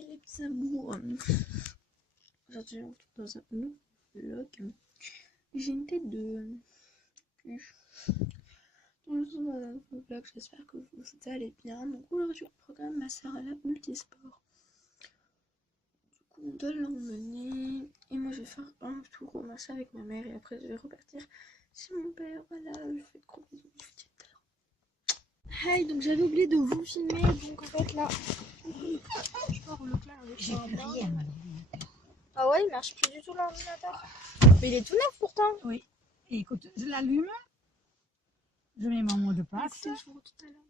Hey les petits amours, aujourd'hui on se retrouve dans un nouveau vlog. J'ai une tête de cul. Donc je suis dans un nouveau vlog, j'espère que vous allez bien. Donc aujourd'hui on programme ma soeur à la multisport. Du coup on doit l'emmener et moi je vais faire un tour au marché avec ma mère et après je vais repartir chez mon père. Voilà, je vous fais de gros bisous, je vous dis à tout à l'heure. Hey, donc j'avais oublié de vous filmer, donc en fait là je pars au Leclerc avec J'ai plus rien, l'ordinateur. Ah ouais, il marche plus du tout l'ordinateur. Mais il est tout neuf pourtant. Oui. Et écoute, je l'allume, je mets mon mot de passe. Écoutez, je vous retrouve tout à l'heure.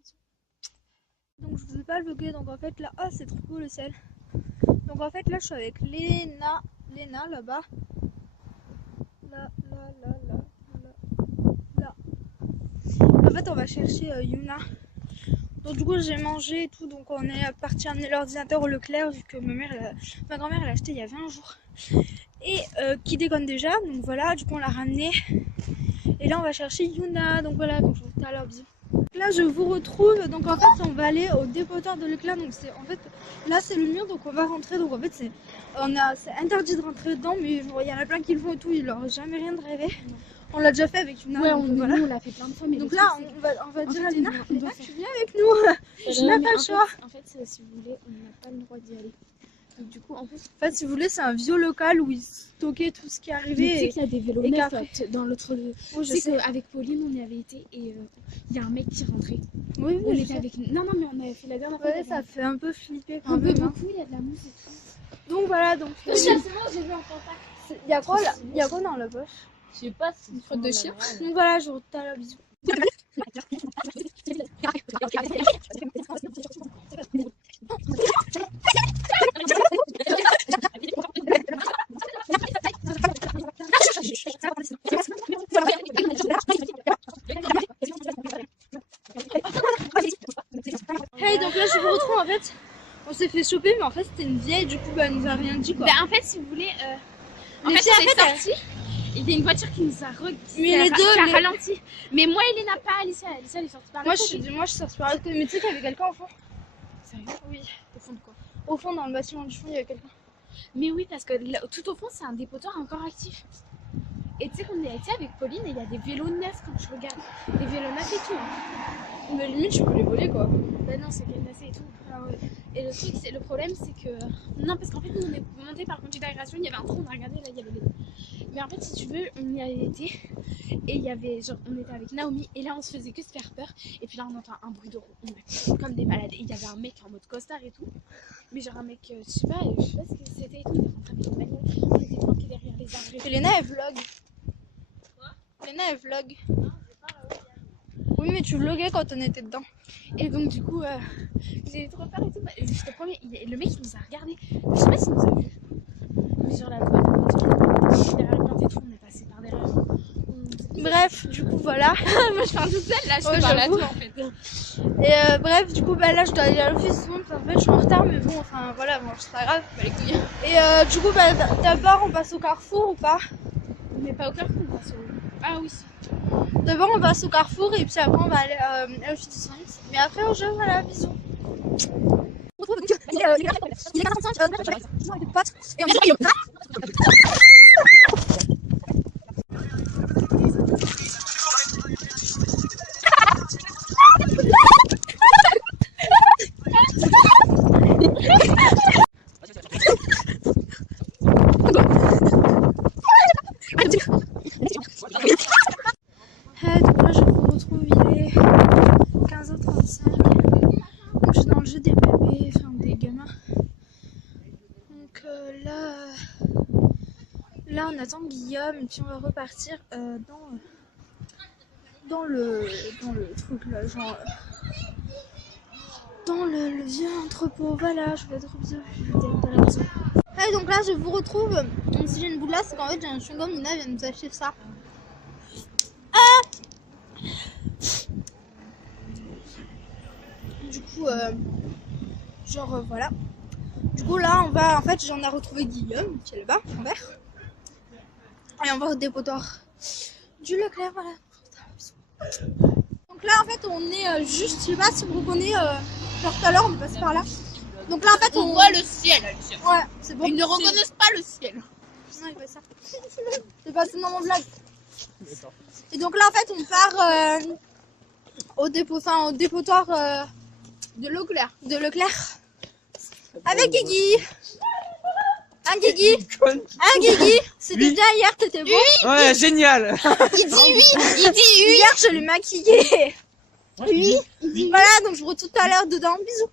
Donc je vous ai pas vlogué, donc en fait là, ah c'est trop beau le ciel. Donc en fait là je suis avec Léna là-bas. Là. En fait on va chercher Yuna. Donc du coup j'ai mangé et tout, donc on est parti amener l'ordinateur au Leclerc vu que ma grand-mère l'a acheté il y a 20 jours. Et qui déconne déjà, donc voilà, du coup on l'a ramené. Et là on va chercher Yuna, donc voilà, donc je vous dis tout à l'heure, bisous. Là je vous retrouve, donc en fait on va aller au dépotoir de Leclerc, donc c'est en fait, là c'est le mur, donc on va rentrer, donc en fait c'est interdit de rentrer dedans, mais il y en a plein qui le font et tout, il leur a jamais rien de rêvé. On l'a déjà fait avec Yuna, ouais, donc voilà. Nous on l'a fait plein de fois, mais donc là on va dire à Léna, tu viens avec nous, je n'ai pas le choix. En fait, si vous voulez, on n'a pas le droit d'y aller. Donc, du coup, en fait, si vous voulez, c'est un vieux local où ils stockaient tout ce qui arrivait. Tu sais qu'il y a des vélos neufs dans l'autre. Oh, tu sais qu'avec Pauline, on y avait été et il y a un mec qui rentrait. Oui, on était avec. Non, mais on avait fait la dernière fois. Ouais, ça fait un peu flipper quand un même. peu beaucoup, il y a de la mousse et tout. Donc voilà, donc. C'est bon, j'ai vu un contact. Il y a quoi là? Il y a quoi dans la poche? Je sais pas, c'est une faute de chien. Donc voilà, je vous retrouve tout à l'heure, bisous. Hey, donc là je vous retrouve, en fait on s'est fait choper, mais en fait c'était une vieille, du coup bah elle nous a rien dit quoi. Bah en fait si vous voulez, on est sortis, il y a une voiture qui nous a ralenti. Mais moi elle n'a pas, Alicia elle est sortie par là. Moi je suis sortie par là, mais tu sais qu'il y avait quelqu'un au fond. Sérieux? Oui. Au fond de quoi? Au fond, dans le bâtiment du fond, il y avait quelqu'un. Mais oui, parce que là, tout au fond c'est un dépotoir encore actif. Et tu sais qu'on est été avec Pauline et il y a des vélos neufs quand je regarde. Des vélos neufs et tout. Hein. Mais limite, je peux les voler quoi. Bah non, c'est cadenassé et tout. Ah ouais. Et le truc, le problème, c'est que. Non, parce qu'en fait, nous on est monté par le conduit d'aération, il y avait un trou, on a regardé, là il y avait les. Mais en fait, si tu veux, on y avait été. Et il y avait. Genre, on était avec Naomi et là on se faisait que se faire peur. Et puis là, on entend un bruit de roue. On a comme des malades. Et il y avait un mec en mode costard et tout. Mais genre un mec, je sais pas ce que c'était et tout. Il était rentré avec une bagnole. On était planqués derrière les arbres. Et Léna elle vlog. Léna elle vlog. Oui, mais tu vloguais quand on était dedans. Et donc du coup, j'ai trop peur et tout. Je te promets, le mec il nous a regardé. Je sais pas s'il nous a vu. Mais genre la voiture, derrière les plantes et tout, on est passé par derrière. Bref, du coup voilà. Moi je parle toute seule là, je te parle à toi en fait. Et bref, du coup bah là je dois aller à l'office, en fait je suis en retard, mais bon, enfin voilà, bon, c'est pas grave. Bah les couilles. Et du coup bah d'abord on passe au Carrefour ou pas? Mais pas au Carrefour, on passe au... Ah oui si. D'abord on passe au Carrefour et puis après on va aller à l'office de service. Mais après au jeu, voilà, bisous. Il est 15h35, donc là je vous retrouve, il est 15h35. Donc je suis dans le jeu des bébés, enfin des gamins. Donc là on attend Guillaume et puis on va repartir dans le truc là, genre dans le vieux entrepôt. Voilà, je vous fais trop bisous. Hey, donc là je vous retrouve. Si j'ai une boule là, c'est qu'en fait j'ai un chewing-gum, Nina vient de nous acheter ça. Du coup, voilà. Du coup là on va, en fait j'en ai retrouvé Guillaume qui est là-bas en vert. Et on va au dépotoir du Leclerc, voilà. Donc là en fait on est juste, je sais pas si vous reconnaissez, tout à l'heure on est passé par là. Donc là, en fait, On voit le ciel, Alicia. Ouais, c'est bon. Ils ne reconnaissent pas le ciel. Non, il fait ça. C'est passé dans mon vlog. Et donc là, en fait, on part au dépotoir De Leclerc. de Leclerc. Avec Guigui. Un Guigui. Un Guigui. C'était Oui. bien hier, t'étais beau. Ouais, génial. Il dit oui. Il dit oui. Hier, je l'ai maquillé. Oui. Voilà, donc je vous retrouve tout à l'heure dedans. Bisous.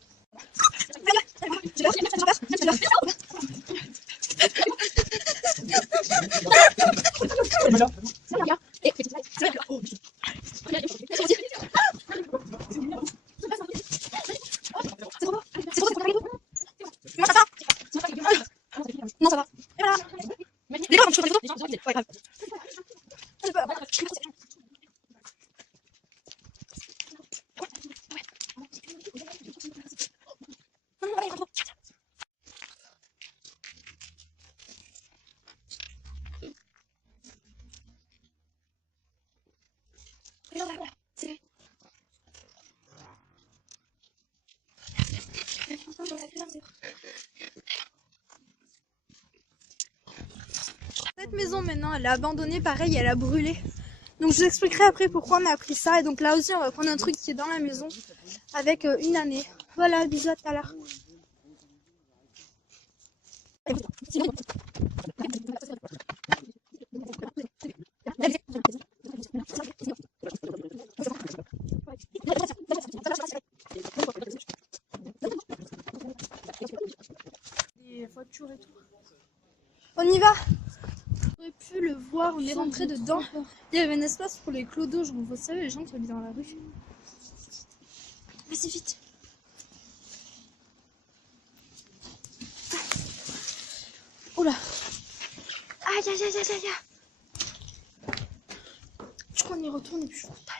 Non, ça va. Les gars, je fais pas photo. Ouais, grave. Cette maison maintenant elle est abandonnée, pareil elle a brûlé. Donc je vous expliquerai après pourquoi on a pris ça. Et donc là aussi on va prendre un truc qui est dans la maison avec une année. Voilà, bisous à tout à l'heure. Des voitures et tout. On y va. On aurait pu le voir, on est rentré dedans. Il y avait un espace pour les clodos, genre vous savez les gens qui habitent dans la rue. Vas-y vite. Oula. Aïe aïe aïe aïe aïe. Je crois qu'on y retourne et puis je vous tape.